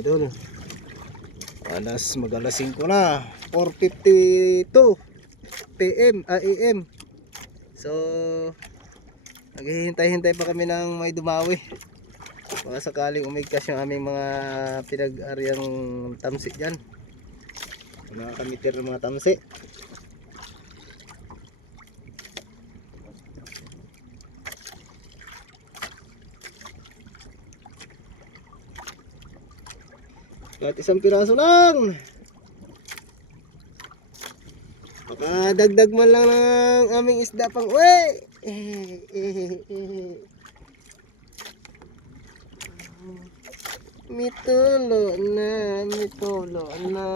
idol. Mag-alas 5 na. 4:52 PM, AM. So naghihintay-hintay pa kami ng may dumawi. Baka sakaling umigkas yung aming mga pinag-aryang tamsi dyan. Mga kamitir ng mga tamsi. Kahit isang piraso lang. Baka dagdag man lang ng aming isda pang uwi. Mitulo na, mitulo na.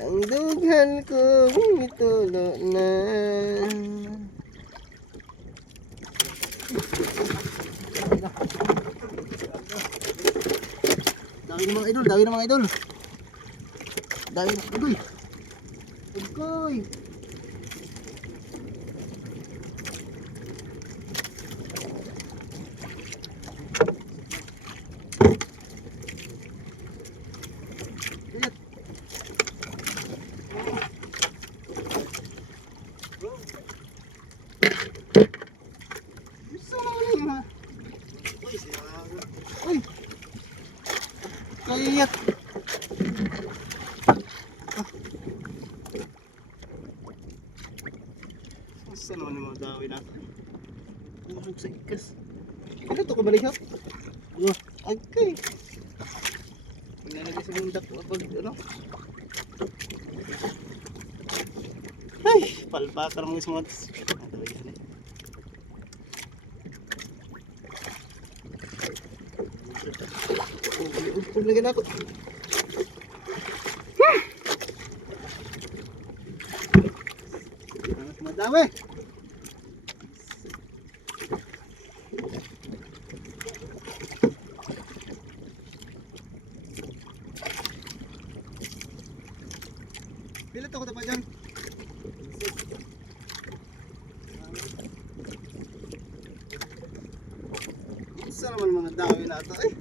Ang dughan ko, mitulo na. Dami ng mga idol, dami ng mga idol. Dami ng idol. Ugoy. Kayat. Saan naman yung mga dawi natin? Usog sa ikas. Ano ito ka balik ha? Okay. Pinalagay sa mundak pag ano? Ay, palpakar mo yung mga dawi yan eh. Lagyan ako. Madami. Pilit ako dapat dyan. Saan naman mga dawi na ito eh.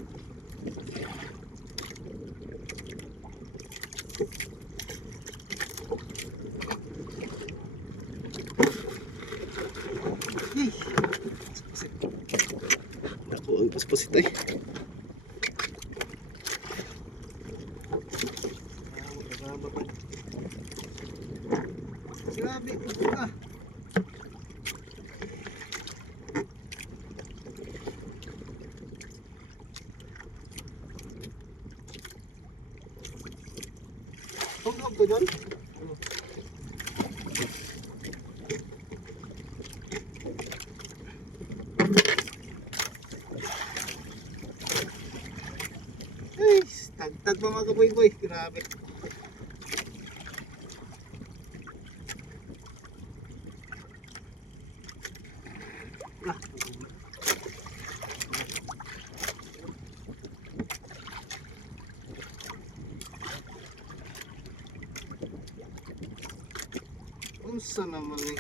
Ako ang paspos ito eh. Grabe ito ah. Huwag ko dyan. Ay, tagtag pa mga kaboy-boy. Grabe. Unsa naman eh.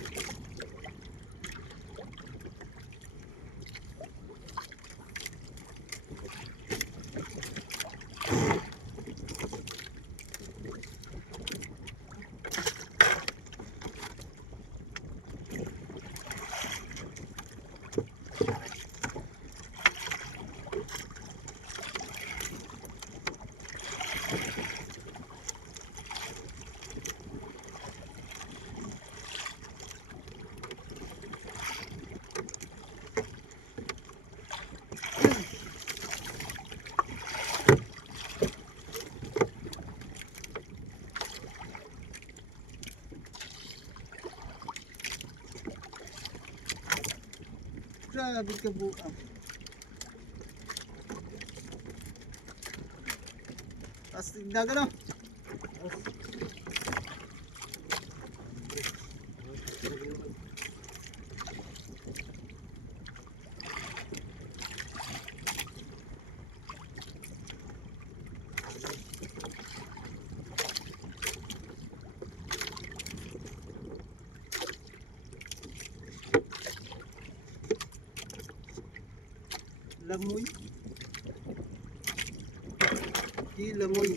Grabe ka buang. Tapos tigdagan o. Lamoy. Kilamoy.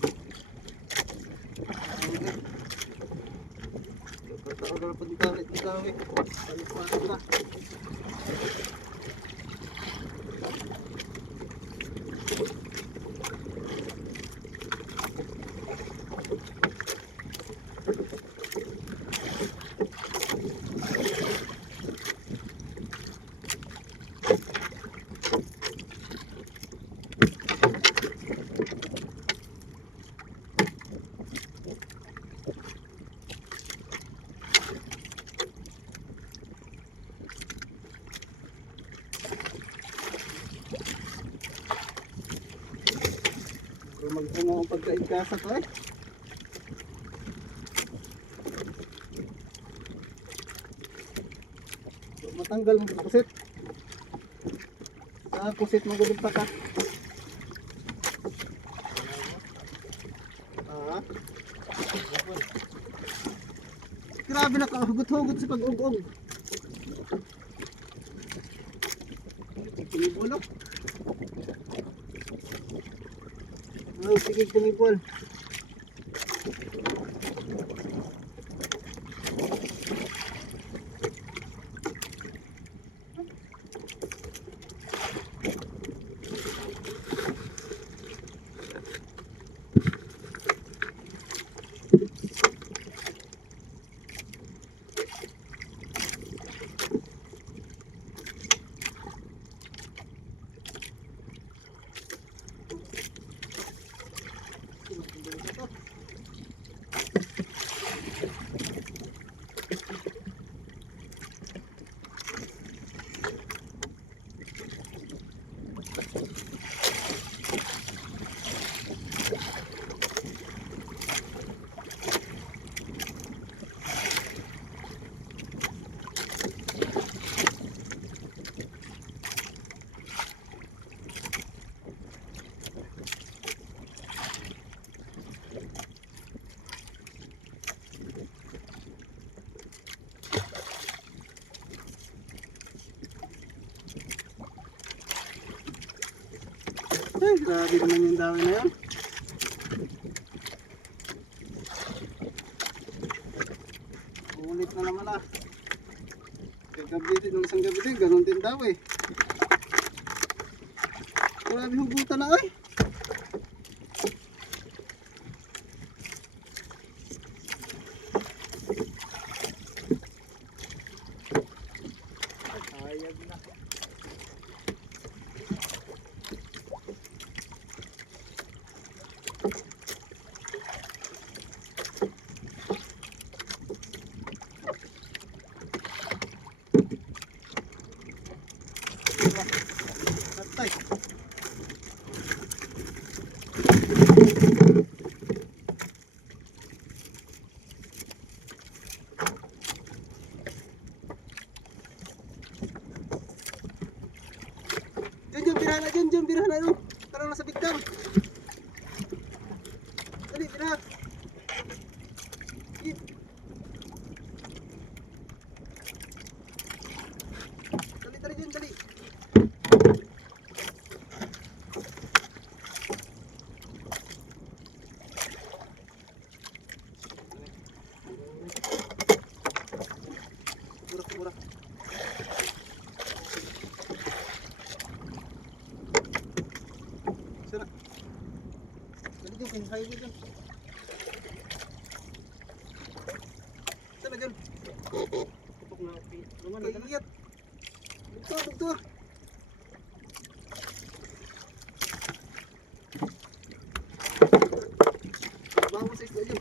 Kapataw na pagkalit ng gawi. Paliparan na. Magpunga ang pagkaigkasa ko eh. So, matanggal mo sa kusit. Sa kusit mo gulit pa ka. Grabe na kahugot-hugot sa pag-ug-ug. Pinibulok. Oh, sige, tumipol. Ay, grabe naman yung dami na yun. Ulit na naman ah. Kagabi din, nung isang gabi din, ganun din daw eh. Grabe hugutan na ay. Ayag na. Patay. Diyan, birahana yun. Parang nasa bigtang. Dali, birah. Dali, dyan, dali. Murah. Sana. Dali dyan, pinsahin mo dyan. Sana dyan. Kapag na, naman na. Iyat. Bugto. Bawa sa isla dyan.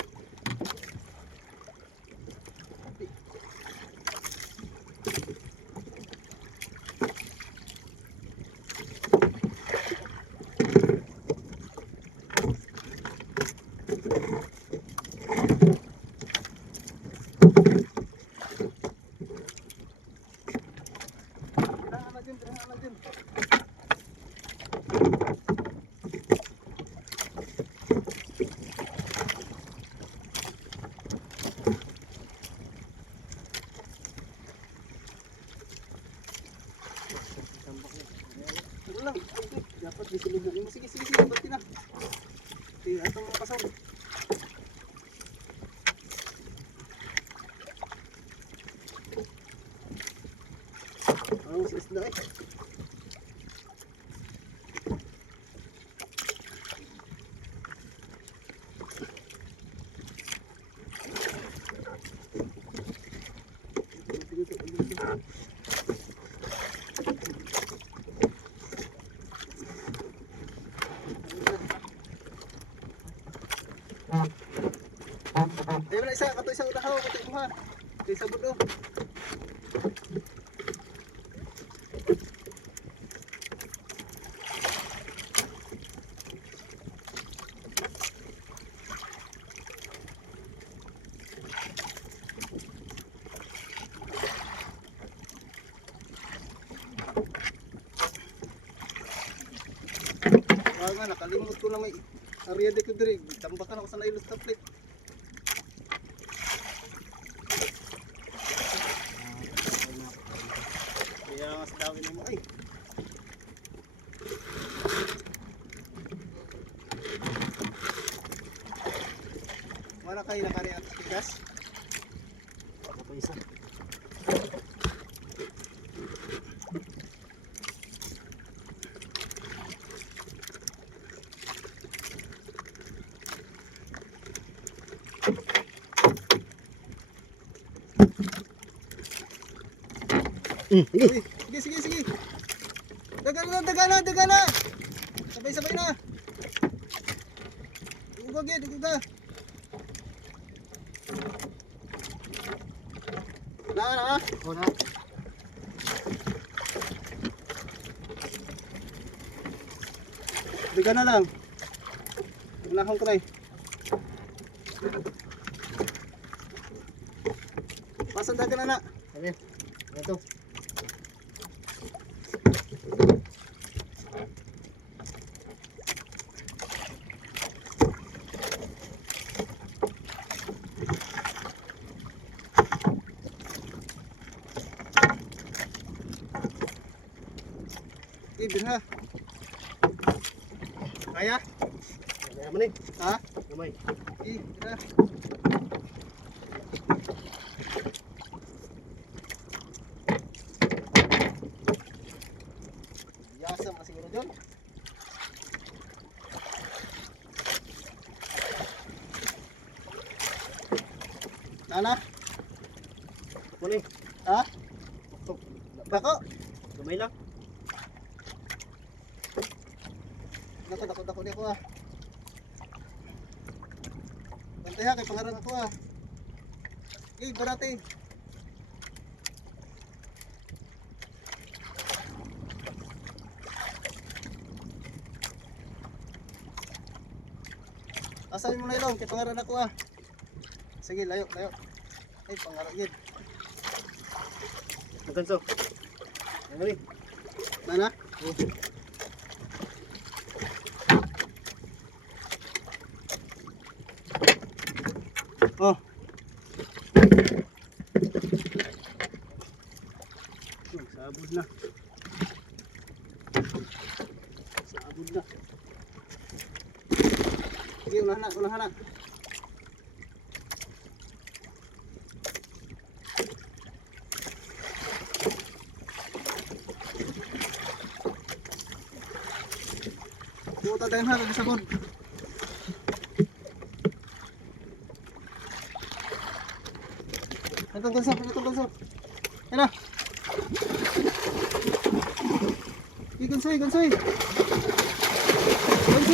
Birahana dyan. Ano lang, dapat disilog na. Sige, ba't na. Sige, atong makasog. Ang isda eh. Ayun na isa, kato isang ulahaw, kato imuha. Kato isang budo. Nga, nakalimot ko na may area di ko diri. Tambakan ako sa nailos na plate. Kaya nga sa dawin mo ay. Wala kayo nakari at tigas? Ako pa isa. Sige. Daga na. Sabay na. Duga. Na. Una. Daga na lang. Unahon ko na eh. Pasan daga na. Ayan. Ito. Ibin ha. Kaya? Kaya mo ni. Ha? Gamay. Ira. Yasam ka siguro dyan. Nana? Muli. Ha? Dako? Gamay lang. Dako di ako ah. Bantay ha, kay pangarang ako ah. Barate. Asahin mo na ilong, kay pangarang ako ah. Sige, layo. Ay, pangarang yun. Magkanso. Ano rin? Nana? Oh. Sabod na. Sige, unahan na. Puta din ha, kag sabon. Itong ganso. Yan na. Gansoy. Gansoy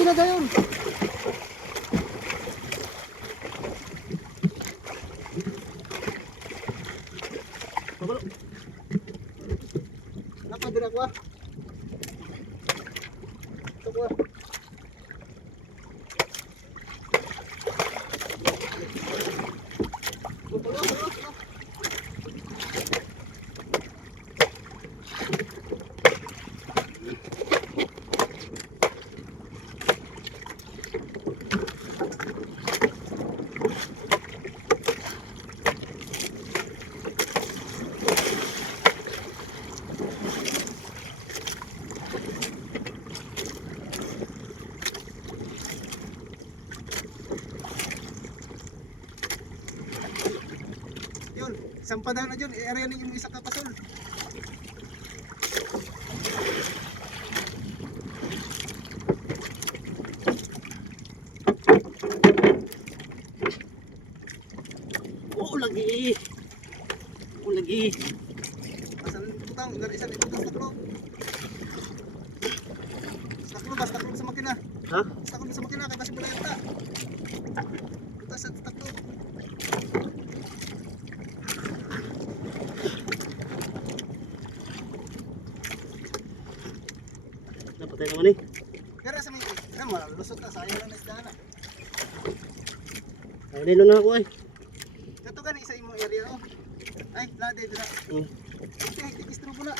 na dayon. Pabalo. Napadir ako ah. Ito ko ah. Sampa daw na dyan, i-area ninyo yung isa kapasol. Oh, lagi. Oh, lagi. Asan putang, narisan ito sa taklo. Taklo sa makina. Ha? Taklo sa makina, kay basi mo na yata. Ito sa taklo. Napatay naman eh. Pero sa may, malusot na, sayang lang na isda na. Ay, nilo na ako eh. Ito ka na isa imong area, oh. Ay, lade, dito na. Okay, ikistro mo na.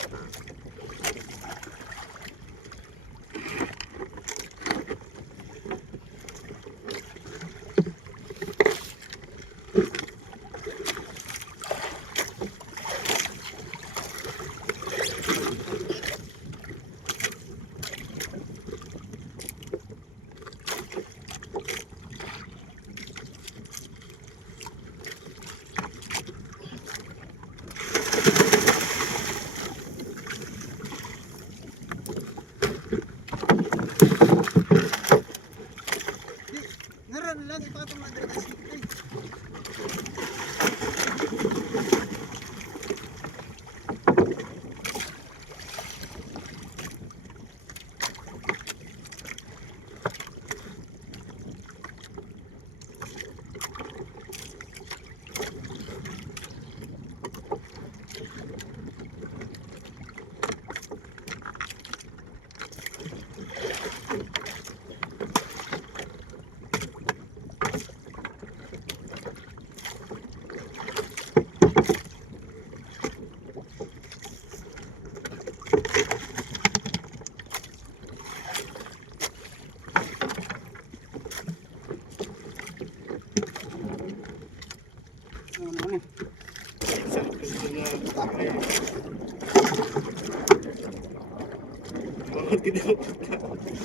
Naran lang, ipatong na dito.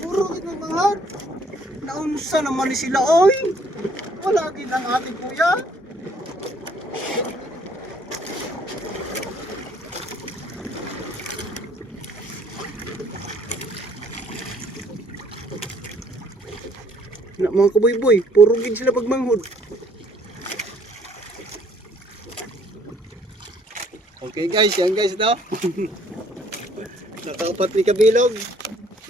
Puro inamahan. Naunsa naman ni sila, oy. Wala din ang ating kuya. Na mga kaboy-boy, puro gid sila pagmanghod. Okay guys, yan guys daw. Nakaupat ni Kabilog.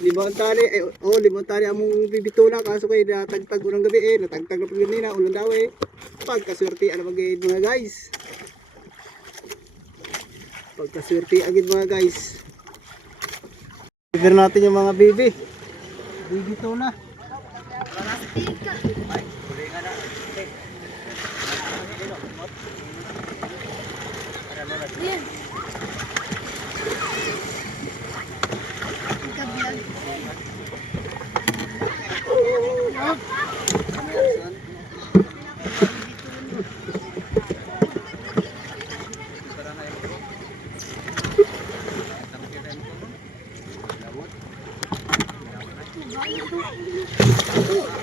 Limang tali, limang tali among bibituna kaso kay natagtag unang gabi natagtag na pagin nila ulan daw Pagkaswerte ano magayid mga guys. Pagkaswerte agad mga guys. Bibir natin yung mga bibi. Bibituna.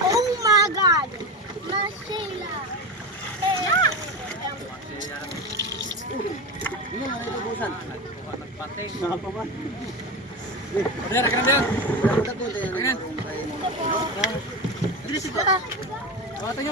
Oh my God! Masila! Order, akan dia. Takot Akan. Dili sila. Tayo.